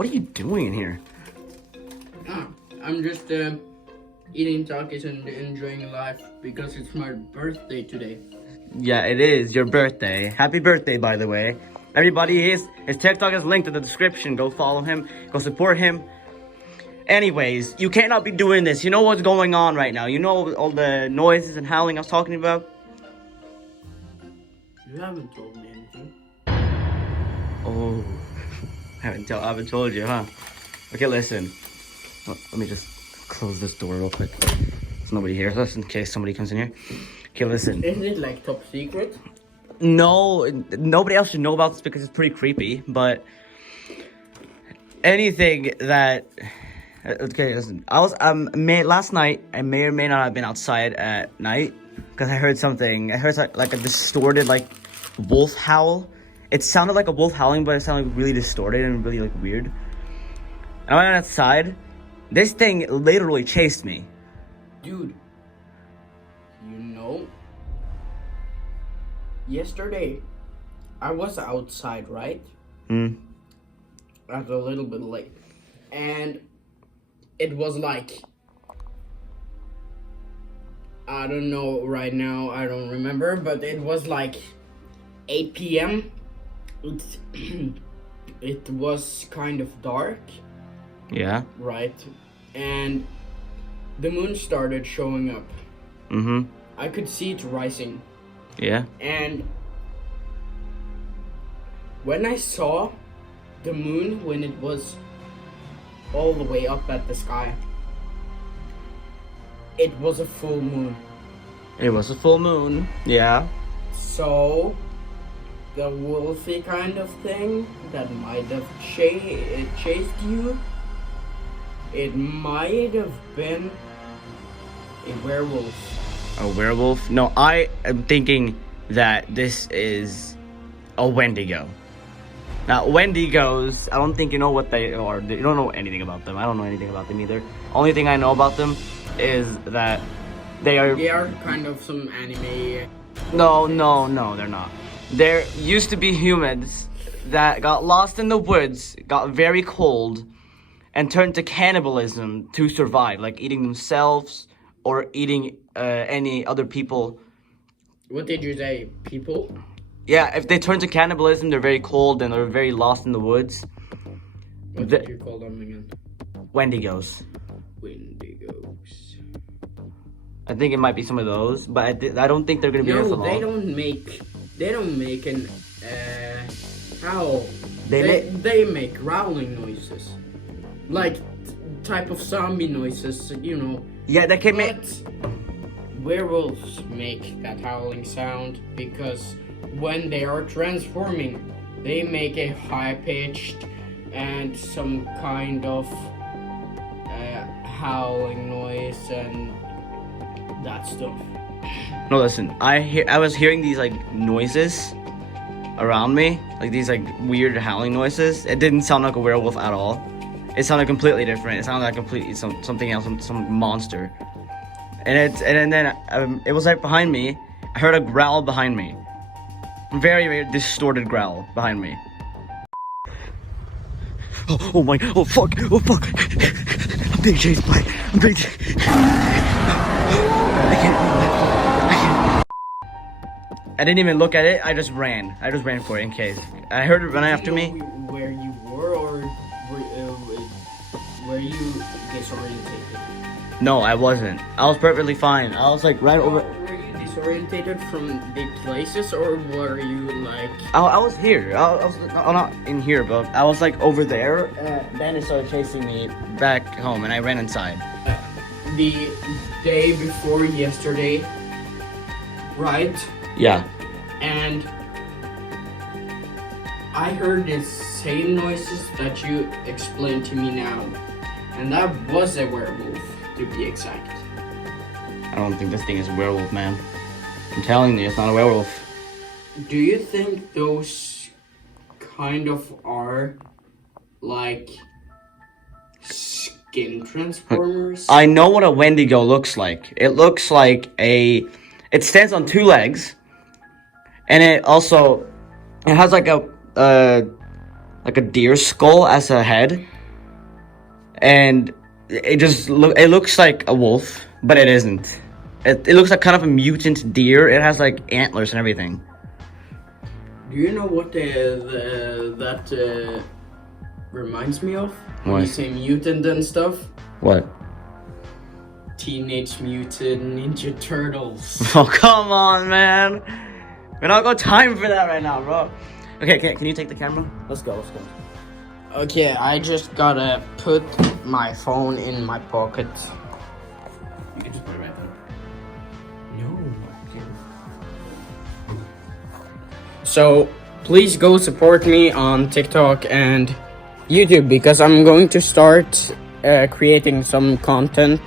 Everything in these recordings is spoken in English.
What are you doing in here? I'm just eating tacos and enjoying life because it's my birthday today. Yeah, it is your birthday. Happy birthday, by the way. Everybody, his TikTok is linked in the description. Go follow him. Go support him. Anyways, you cannot be doing this. You know what's going on right now. You know all the noises and howling I was talking about? You haven't told me anything. Oh, I haven't told you, huh? Okay, listen. Let me just close this door real quick. So nobody hears us in case somebody comes in here. Okay, listen. Isn't it like top secret? No, nobody else should know about this because it's pretty creepy, but anything that... Okay, listen. Last night, I may or may not have been outside at night because I heard something. I heard like a distorted, like, wolf howl. It sounded like a wolf howling, but it sounded like really distorted and really, like, weird. And I went outside. This thing literally chased me. Dude, you know, yesterday I was outside, right? I was a little bit late. And it was like, I don't know right now, I don't remember, but it was like 8 p.m. It was kind of dark. Yeah. Right. And the moon started showing up. I could see it rising. Yeah. And when I saw the moon, when it was all the way up at the sky, it was a full moon. It was a full moon. Yeah. So the wolfy kind of thing that might have chased you, it might have been a werewolf. A werewolf? No, I am thinking that this is a Wendigo. Now, Wendigos, I don't think you know what they are. You don't know anything about them. I don't know anything about them either. Only thing I know about them is that they are kind of some anime. No, they're not. There used to be humans that got lost in the woods, got very cold, and turned to cannibalism to survive, like eating themselves or eating any other people. What did you say? People? Yeah, if they turn to cannibalism, they're very cold and they're very lost in the woods. What did you call them again? Wendigos. Wendigos. I think it might be some of those, but I don't think they're gonna be there for long. No, they don't make an howl. They make growling noises, like type of zombie noises, you know. Yeah, they can make. Werewolves make that howling sound because when they are transforming, they make a high-pitched and some kind of howling noise and that stuff. No, listen. I was hearing these like noises around me, like these like weird howling noises. It didn't sound like a werewolf at all. It sounded completely different. It sounded like completely something else, some monster. And then it was right behind me. I heard a growl behind me. Very, very distorted growl behind me. Oh my! Oh fuck! Oh fuck! I'm being chased by. I didn't even look at it. I just ran. I just ran for it in case. I heard it running after me. Where you were, or were you disorientated? No, I wasn't. I was perfectly fine. I was like right over. Were you disorientated from the places, or were you like? I was here. I was not in here, but I was like over there. Then it started chasing me back home, and I ran inside. The day before yesterday, right? Yeah. And I heard the same noises that you explained to me now, and that was a werewolf, to be exact. I don't think this thing is a werewolf, man. I'm telling you, it's not a werewolf. Do you think those kind of are like skin transformers? I know what a Wendigo looks like. It looks like it stands on two legs, and it has like a like a deer skull as a head, and it looks like a wolf, but it isn't. It looks like kind of a mutant deer. It has like antlers and everything. Do you know what that reminds me of? When What? you say mutant and stuff? What? Teenage Mutant Ninja Turtles. Oh, come on, man. We don't got time for that right now, bro. Okay, can you take the camera? Let's go. Okay, I just gotta put my phone in my pocket. You can just put it right there. No. So, please go support me on TikTok and YouTube because I'm going to start creating some content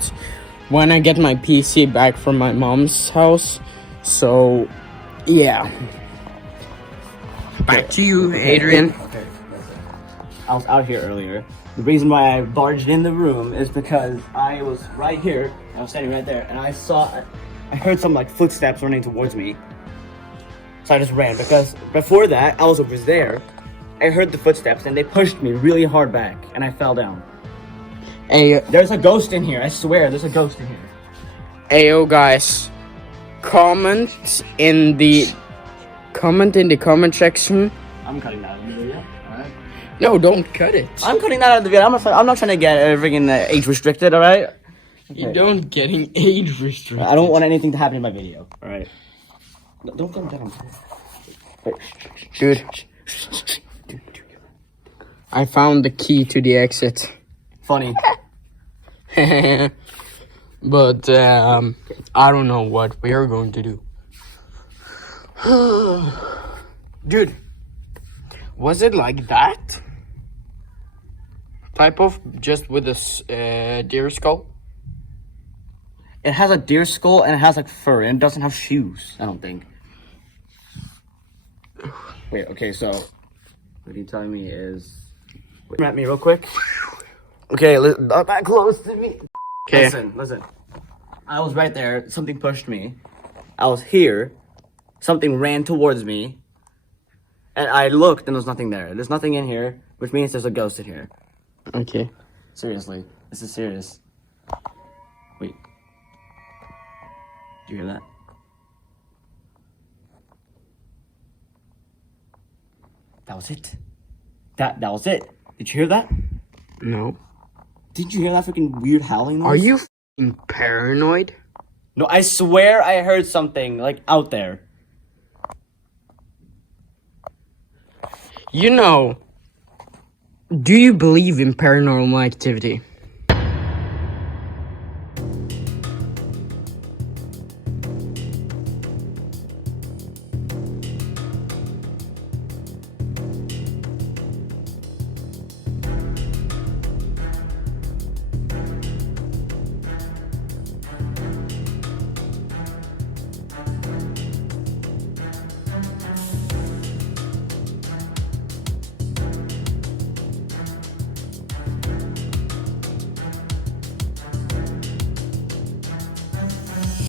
when I get my PC back from my mom's house. So, yeah. Back to you, Adrian. Okay. I was out here earlier. The reason why I barged in the room is because I was right here. I was standing right there, and I heard some like footsteps running towards me. So I just ran because before that I was over there. I heard the footsteps and they pushed me really hard back, and I fell down. Hey, There's a ghost in here. I swear, there's a ghost in here. Ayo guys, comment in the comment section. I'm cutting that out of the video. Alright. No, don't cut it. I'm cutting that out of the video. I'm not trying to get freaking age restricted. All right. You don't getting age restricted. I don't want anything to happen in my video. All right. Don't come down. Wait. Dude, I found the key to the exit. Funny. But I don't know what we are going to do. Dude, was it like that? Type of just with a deer skull? It has a deer skull and it has like fur and it doesn't have shoes. I don't think. Wait. Okay. So, what you're telling me is, come at me real quick. Okay. Not that close to me. Okay. Listen. I was right there. Something pushed me. I was here. Something ran towards me. And I looked and there's nothing there. There's nothing in here, which means there's a ghost in here. Okay. Seriously. This is serious. Wait. Did you hear that? That was it. That was it. Did you hear that? No. Did you hear that freaking weird howling noise? Are you f***ing paranoid? No, I swear I heard something, like, out there. You know, do you believe in paranormal activity?